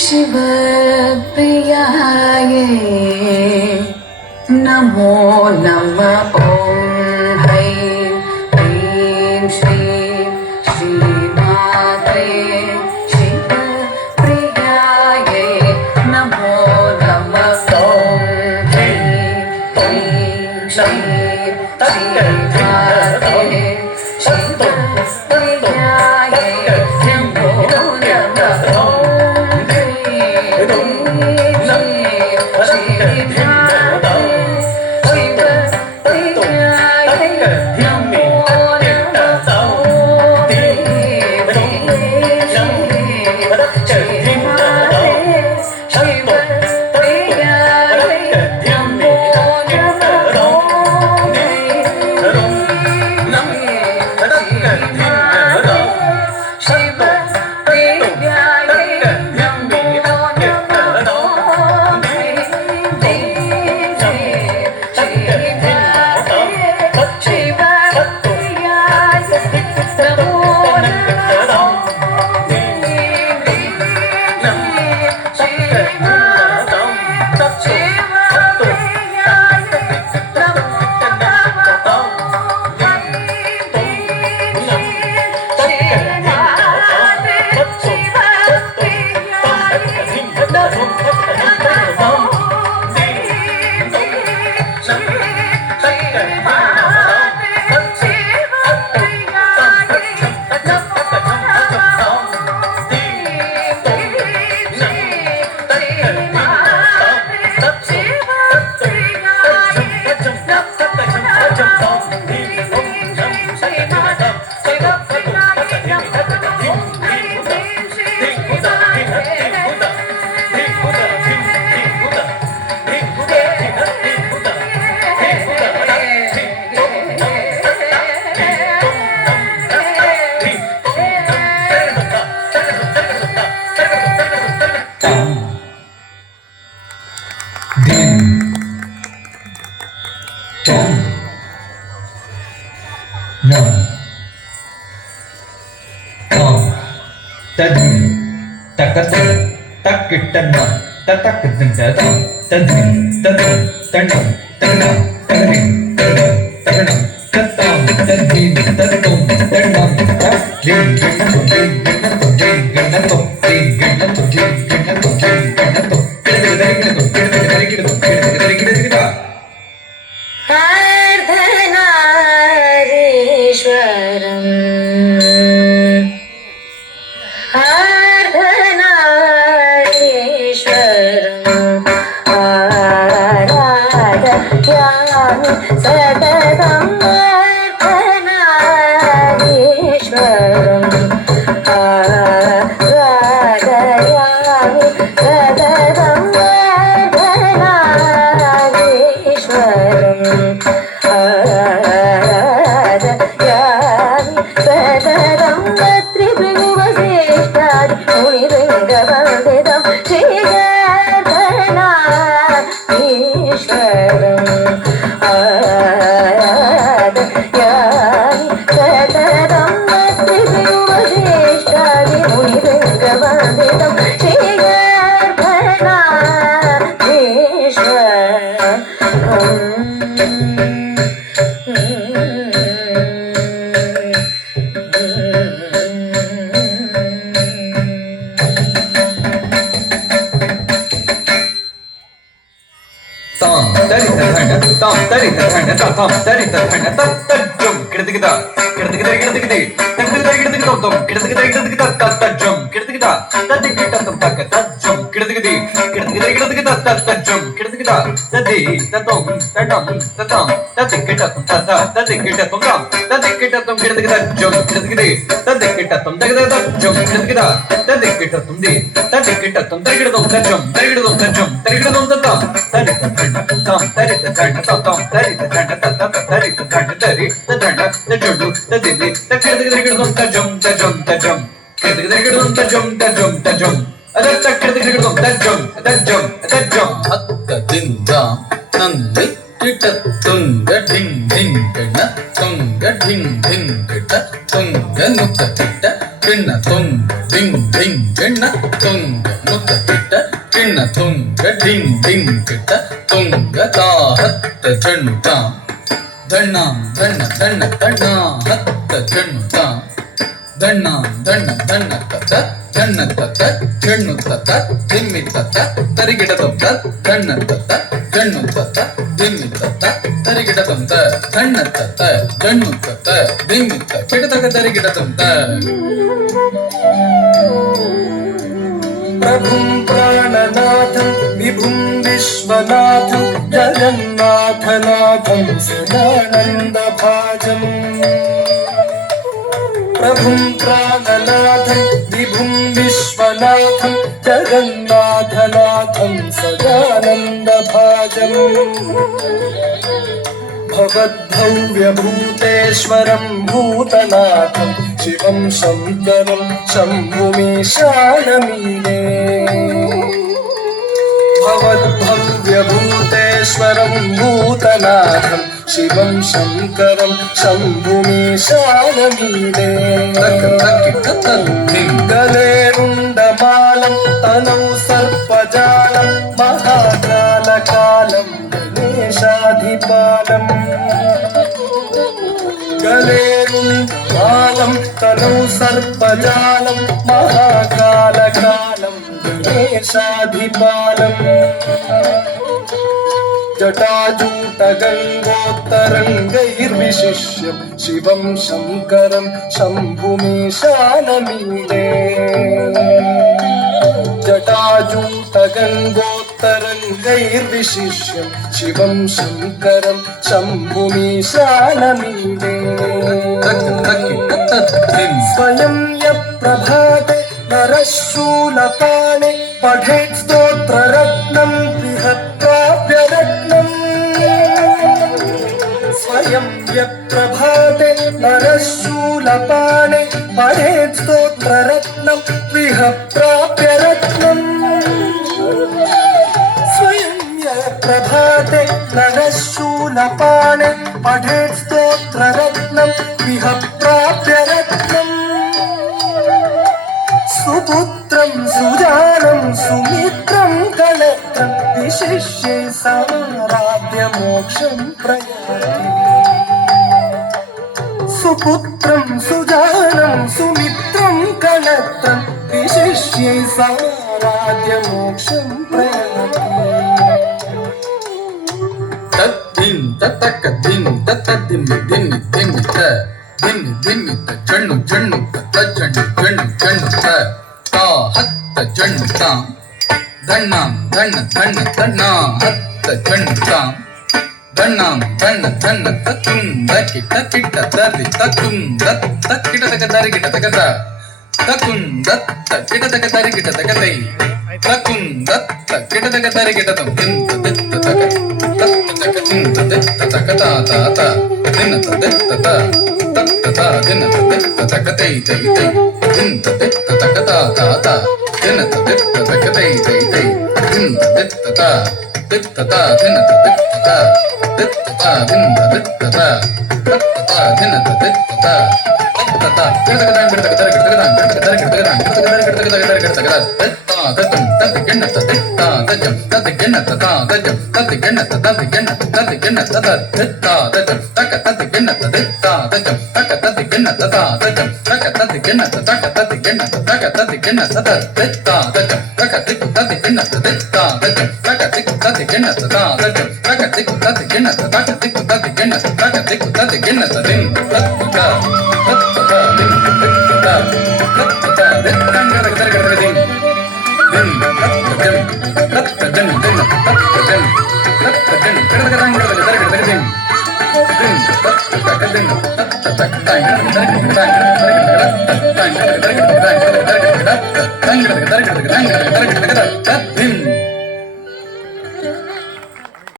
शिवप्रियाये नमो नमः। ॐ ह्रीं ह्रीं श्रीं श्रीमात्रे शिवप्रियाये नमो नमः। ॐ ह्रीं ह्रीं श्रीं श्रीमात्रे शिवप्रियाये नमो नमः। கிட்ட தொங்க டிங் டிங் கிண்ண தொங்க டிங் டிங் கிட்ட தொங்க நுத்த கிட்ட கிண்ண தொங்க டிங் டிங் கிண்ண தொங்க நுத்த கிட்ட கிண்ண தொங்க டிங் டிங் கிட்ட தொங்க தாஹத்த ஜண்ணு தாம் தண்ணாம் தண்ண தண்ண தண்ணா ஹத்த ஜண்ணு தாம் தண்ணாம் தண்ண தண்ண தத்த தண்ண தத்த ஜண்ணு தத்த திம்மி தத்த தரிகிட தொத்த தண்ண தத்த ஜಣ್ಣு தத்த திம்மி தத்த தரிகிட தொந்த தண்ண தத்த ஜಣ್ಣு தத்த திம்மி தத்த கிடதக தரிகிட தொந்த प्रभुं प्राणनाथं विभुं विश्वनाथं जगन्नाथनाथं सदानन्दभाजम् प्रभुं प्राणनाथं विभुं विश्वनाथं जगन्नाथनाथं सदानन्दभाजम् भवद्भव्यभूतेश्वरं भूतनाथं शिवं शङ्करं शम्भुमीशानमीडे भवद्भव्यभूतेश्वरं भूतनाथं शिवं शङ्करं शम्भुमीशानमीडे गलेरुण्डमालं तनौ सर्पजालं महाकालकालं गणेशाधिपालम् गलेरुण्डमालं तनौ सर्पजालं महाकालकालं गणेशाधिपालम् जटाजूटगङ्गोत्तरङ्गैर्विशिष्यं शिवं शङ्करं शम्भुमीशानमीडे जटाजूटगङ्गोत्तरङ्गैर्विशिष्यं शिवं शङ्करं शम्भुमीशानमीडे स्वयं यप्रभाते नरः शूलपाणे पठेत् स्तोत्ररत्नं बृहत्प्राप्यरत्नम् स्वयं यप्रभाते नरः शूलपाणे पठेत् स्तोत्ररत्नं बृहत्प्राप्यरत्नम् स्वयं यप्रभाते नरः शूलपाणे पठेत् स्तोत्ररत्नं बृहत्प्राप्यरत्नम् सुपुत्रं सुजानं सुमित्रं कलत्रं विशिष्ये समाराध्य मोक्षं प्रयाति सुपुत्रं सुजानं सुमित्रं कलत्रं विशिष्ये समाराध्य मोक्षं प्रयाति तद्दिं ततक दिं ततदिं दिं दिं त दिं दिं त जण्णु जण्णु त जण्णु जण्णु जण्णु त ता हत्त जण्णु तां धन्नां धन्न धन्न धन्ना हत्त जण्णु तां धन्नां धन्न धन्न तत्तुं दकिट किट तर्रि तत्तुं दत्त किट तक दरि किट तक द तत्तुं दत्त किट तक दरि किट तक दै तत्तुं दत्त किट तक दरि किट तं दिं दत्त तक तत्त दिं दत्त तक ता ता ता दिं दत्त ता तत्त ता दिं दत्त तक दै दै दै दिं दत्त तक ता ता ता दिं दत्त तक दै दै दै दिं दत्त ता दत्त ता दिं दत्त ता दत्त ता दिं दत्त ता दत्त ता दिं दत्त ता दत्त ता किट तक दां किट तक दरि किट तक दां किट तक दरि किट तक दां किट तक दरि किट तक दरि किट तक दां दत्त दत्तं तत् गिण्ण तत् ता दजं तत् गिण्ण ता दजं तत् गिण्ण तत् गिण्ण तत् गिण्ण तत् दत्त दजं तक तत् गिण्ण तत् ता दजं तक तत् गिण्ण ता दजं तक तत् गिण्ण तक तत् गिण्ण तक तत् गिण्ण तत् दत्त दजं तक तिक तत् गिण्ण तत् ता दजं तक तिक तत् गिण्ण ता दजं तक तिक तत् गिण्ण तक तिक तत् गिण्ण तक तिक तत् गिण्ण तदिं तत् ता तत् ता दिं तत् ता तत् ता दिं तंग तक दरि किट दिं दिन तत्जन तत्जन दिन तत्जन तत्जन किट तक दां किट तक दरि किट तक दिन दिन तत्तक दिन तत्तक दां किट तक दरि किट दां किट तक दरि किट दां किट तक दरि किट दां किट तक दरि किट दां किट तक दरि किट दां किट तक दिन